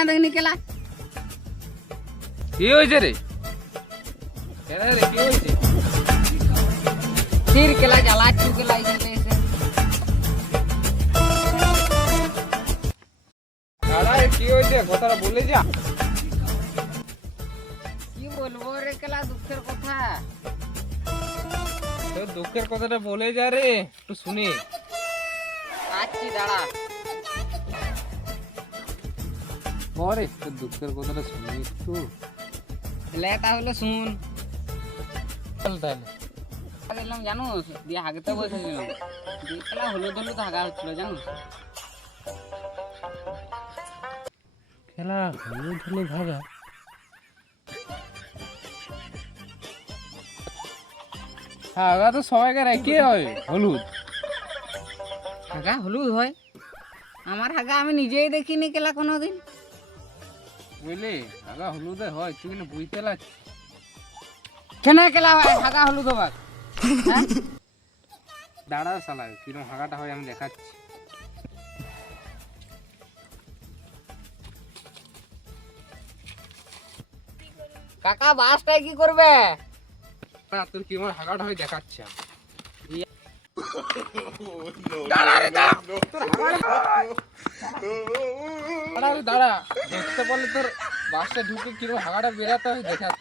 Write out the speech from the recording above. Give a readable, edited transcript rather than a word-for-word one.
না দেখিনি কেলা কি হয়েছে রে? কেন রে, কি হয়েছে? ফির কেলা জ্বালাচ্ছু কেলা এখানে এসে দাদা কি হয়েছে কথাটা বলে যা। কি বলবো রে কেলা, দুঃখের কথা। তোর দুঃখের কথাটা বলে যা রে, একটু শুনি। আচ্ছি দাঁড়া। পরে তোর দুঃখের কথাটা শুনি একটু। লে তাহলে শুন। চল তাহলে। দেখলাম জানো, দিয়ে হাগতে বসেছিলাম, দিয়ে কেলা হলুদ হলুদ হাগা হচ্ছিল জানো। খেলা হলুদ হলুদ ভাগা। হাগা তো সবাইকার একই হয়, হলুদ। হাগা হলুদ হয়? আমার হাগা আমি নিজেই দেখিনি কেলা কোনোদিন। বুঝলি, হাগা হলুদে হয়, তুই কিন্তু বুঝতে লাগছিস। কেন কেলা হয় হাগা হলুদ হবার? হ্যাঁ? দাঁড়া শালা, কিরকম হাগাটা হয় আমি দেখাচ্ছি। কাকা বাসটাই কি করবে? তোর কিরকম হাগাটা হয় দেখাচ্ছি আমি। দাঁড়া, দেখতে পারলে তোর বাসটা ঢুকে কিরকম হাগাটা বেরাতে হয় দেখাচ্ছি।